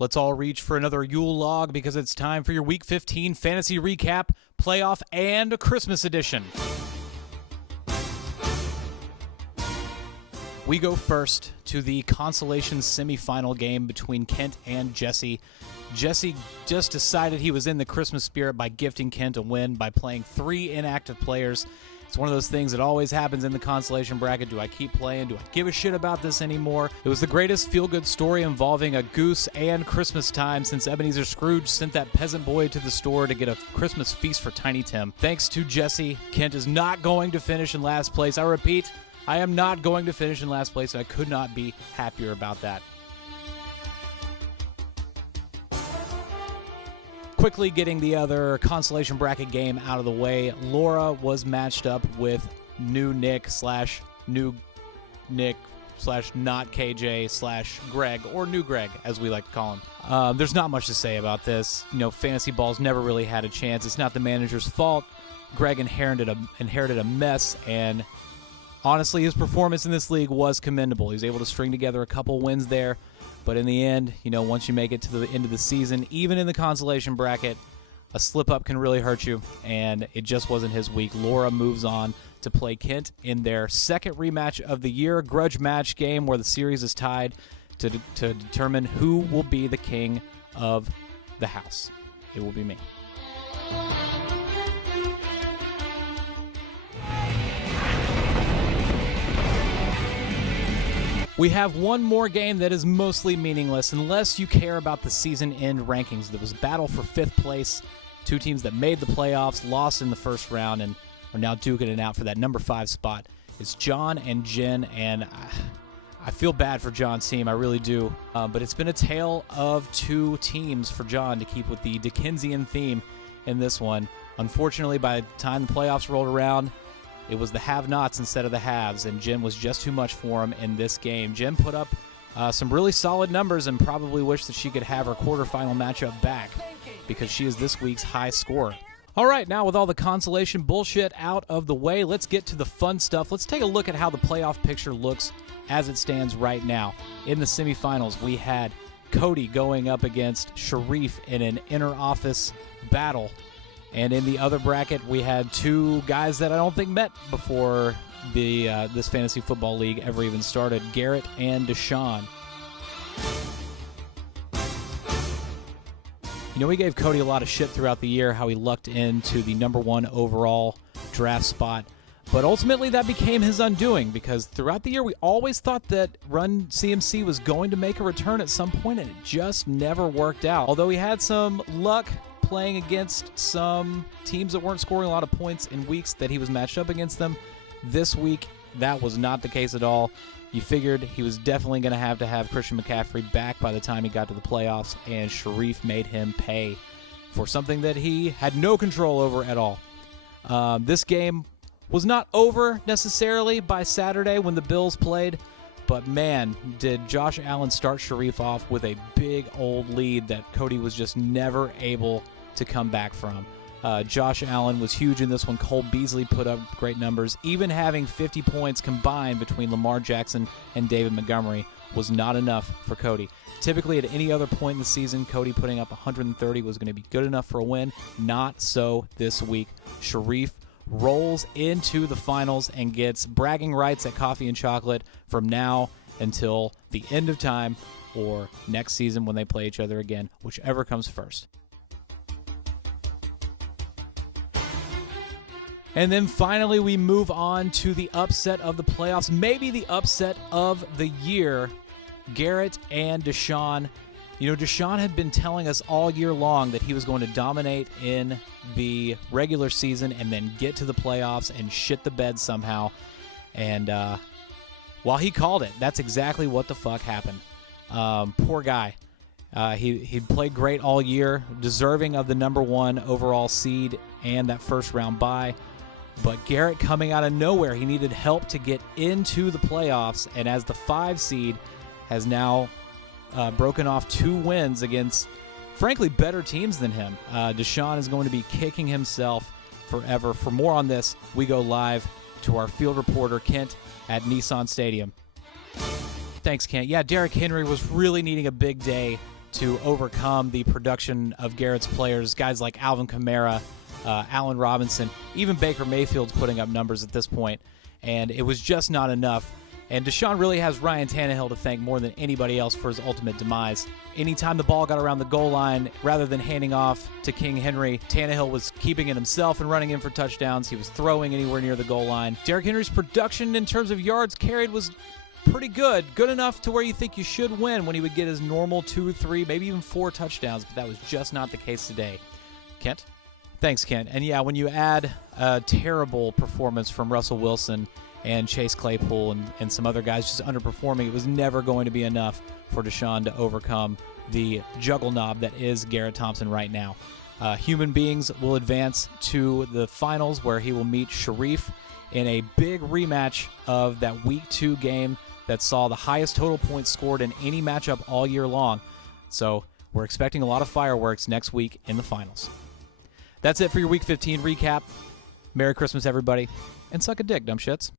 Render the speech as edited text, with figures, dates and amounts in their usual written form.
Let's all reach for another Yule log because it's time for your Week 15 fantasy recap, playoff, and Christmas edition. We go first to the consolation semifinal game between Kent and Jesse. Jesse just decided he was in the Christmas spirit by gifting Kent a win by playing 3 inactive players. It's one of those things that always happens in the consolation bracket. Do I keep playing? Do I give a shit about this anymore? It was the greatest feel-good story involving a goose and Christmas time since Ebenezer Scrooge sent that peasant boy to the store to get a Christmas feast for Tiny Tim. Thanks to Jesse, Kent is not going to finish in last place. I repeat, I am not going to finish in last place, and I could not be happier about that. Quickly getting the other consolation bracket game out of the way, Laura was matched up with new Nick slash new Nick slash not KJ slash Greg, or new Greg, as we like to call him. There's not much to say about this. You know, fantasy ball's never really had a chance. It's not the manager's fault. Greg inherited a mess, and honestly, his performance in this league was commendable. He was able to string together a couple wins there. But in the end, you know, once you make it to the end of the season, even in the consolation bracket, a slip-up can really hurt you, and it just wasn't his week. Laura moves on to play Kent in their second rematch of the year, grudge match game where the series is tied to determine who will be the king of the house. It will be me. We have one more game that is mostly meaningless unless you care about the season-end rankings. There was a battle for 5th place. 2 teams that made the playoffs, lost in the first round, and are now duking it out for that number 5 spot. It's John and Jen, and I feel bad for John's team. I really do. But it's been a tale of 2 teams for John to keep with the Dickensian theme in this one. Unfortunately, by the time the playoffs rolled around, it was the have-nots instead of the haves, and Jen was just too much for him in this game. Jen put up some really solid numbers and probably wished that she could have her quarterfinal matchup back because she is this week's high scorer. All right, now with all the consolation bullshit out of the way, let's get to the fun stuff. Let's take a look at how the playoff picture looks as it stands right now. In the semifinals, we had Cody going up against Sharif in an inter-office battle. And in the other bracket, we had 2 guys that I don't think met before this fantasy football league ever even started, Garrett and Deshaun. You know, we gave Cody a lot of shit throughout the year, how he lucked into the number 1 overall draft spot. But ultimately, that became his undoing because throughout the year, we always thought that Run CMC was going to make a return at some point, and it just never worked out. Although he had some luck playing against some teams that weren't scoring a lot of points in weeks that he was matched up against them. This week, that was not the case at all. You figured he was definitely going to have Christian McCaffrey back by the time he got to the playoffs, and Sharif made him pay for something that he had no control over at all. This game was not over necessarily by Saturday when the Bills played, but man, did Josh Allen start Sharif off with a big old lead that Cody was just never able to come back from. Josh Allen was huge in this one. Cole Beasley put up great numbers. Even having 50 points combined between Lamar Jackson and David Montgomery was not enough for Cody. Typically, at any other point in the season, Cody putting up 130 was going to be good enough for a win. Not so this week. Sharif rolls into the finals and gets bragging rights at Coffee and Chocolate from now until the end of time or next season when they play each other again, whichever comes first. And then finally, we move on to the upset of the playoffs, maybe the upset of the year, Garrett and Deshaun. You know, Deshaun had been telling us all year long that he was going to dominate in the regular season and then get to the playoffs and shit the bed somehow. And while he called it, that's exactly what the fuck happened. Poor guy. He played great all year, deserving of the number 1 overall seed and that first round bye. But Garrett coming out of nowhere, he needed help to get into the playoffs, and as the 5 seed has now broken off 2 wins against, frankly, better teams than him. Deshaun is going to be kicking himself forever. For more on this, we go live to our field reporter, Kent, at Nissan Stadium. Thanks, Kent. Yeah, Derrick Henry was really needing a big day to overcome the production of Garrett's players, guys like Alvin Kamara, Allen Robinson, even Baker Mayfield's putting up numbers at this point, and it was just not enough. And Deshaun really has Ryan Tannehill to thank more than anybody else for his ultimate demise. Anytime the ball got around the goal line, rather than handing off to King Henry, Tannehill was keeping it himself and running in for touchdowns. He was throwing anywhere near the goal line. Derrick Henry's production in terms of yards carried was pretty good. Good enough to where you think you should win when he would get his normal 2, 3, maybe even 4 touchdowns, but that was just not the case today. Kent? Thanks, Kent. And yeah, when you add a terrible performance from Russell Wilson and Chase Claypool and some other guys just underperforming, it was never going to be enough for Deshaun to overcome the juggernaut that is Garrett Thompson right now. Human beings will advance to the finals where he will meet Sharif in a big rematch of that Week 2 game that saw the highest total points scored in any matchup all year long. So we're expecting a lot of fireworks next week in the finals. That's it for your Week 15 recap. Merry Christmas, everybody, and suck a dick, dumb shits.